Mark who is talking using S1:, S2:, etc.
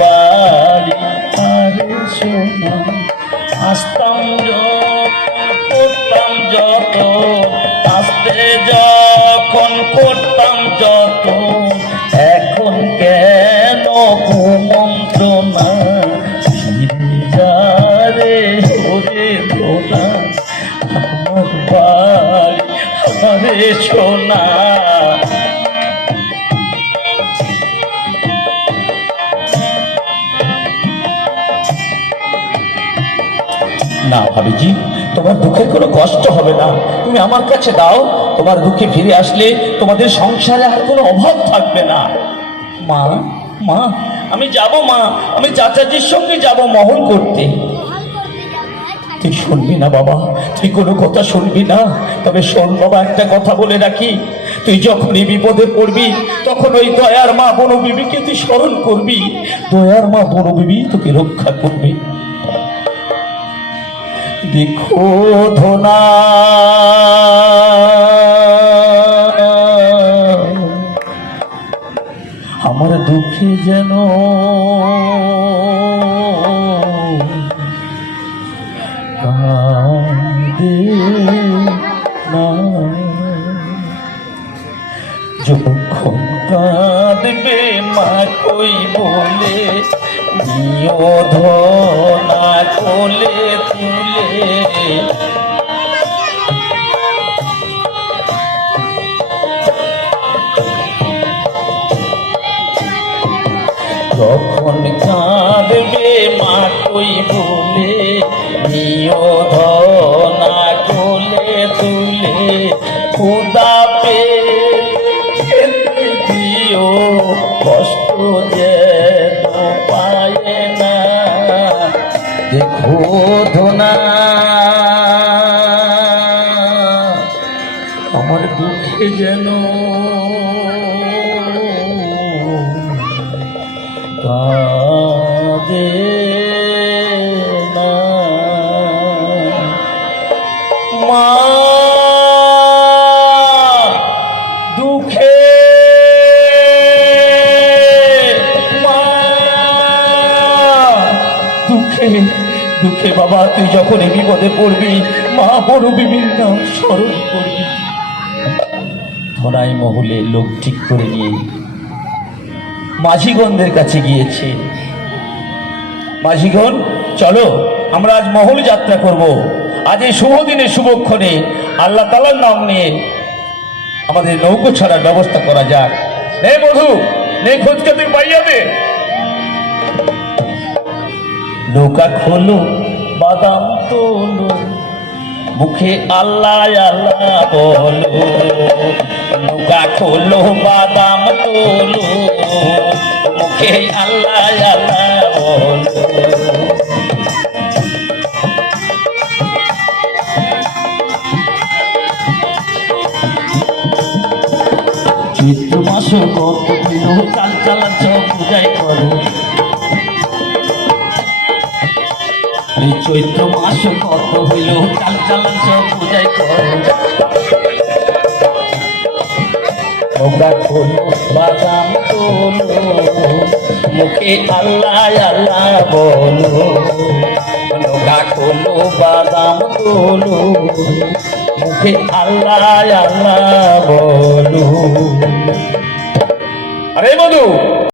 S1: বাড়ি আরে সোনা আসতাম করতাম যত, আসতে যখন, করতাম যত। এখন কেন কুমন্ত্রণা? ফিরে যা রে ওরে ভোলা আমার বাড়ি। আরে সোনা না, ভাবিজি, তোমার দুঃখের কোনো কষ্ট হবে না। তুমি আমার কাছে দাও, তোমার দুঃখে ফিরে আসলে তোমাদের সংসারে আর কোনো অভাব থাকবে না। মা মা, আমি যাব, মা, আমি চাচাজির সঙ্গে যাব মহল করতে। তুই শুনবি না বাবা, তুই কোনো কথা শুনবি না। তবে শোন বাবা, একটা কথা বলে রাখি। তুই যখনই বিপদে পড়বি, তখন ওই দয়ার মা বনবিবিকে তুই স্মরণ করবি। দয়ার মা বনবিবি তোকে রক্ষা করবে। দেখো ধনা আমার দুঃখে যেন যখন কাঁদবে মা কই বলে? নিয় ধনা কোলে তুলে। যখন কাঁদবে মা কই বলে? নিয় ধনা কোলে তুলে। খুদা দেখো ধনা। আমার দুঃখে যেন কাঁদে মা দুঃখে মা দুঃখে দুঃখে বাবা, তুই যখন এই বিপদে পড়বি, মা বড় বিবির নাম স্মরণ করবি। ধরাই মহলে লোক ঠিক করে নিয়ে মাঝিগণদের কাছে গিয়েছে। মাঝিগণ, চলো, আমরা আজ মহল যাত্রা করব। আজ এই শুভ দিনে শুভক্ষণে আল্লাহ তালার নাম নিয়ে আমাদের নৌকো ছাড়ার ব্যবস্থা করা যাক। নে বধু, নে খোঁজকে তুই পাইয়াবে নৌকা খোলো, বাদাম তোলো, মুখে আল্লাহ আল্লাহ বলো। নৌকা খোলো, বাদাম তোলো, মুখে আল্লাহ আল্লাহ বলো। চৈত্র মাস কত দিন চাল চালাচ্ছ পূজাই করো। চৈত্র মাস কত হইল, চাল চালাচ্ছ পূজাই করো তোমরা খোলো, বাদাম মুখে আল্লাহ আল্লাহ বলো। খোলো, বাদাম তোলো মুখে আল্লাহ আল্লাহ বলো। আরে বধু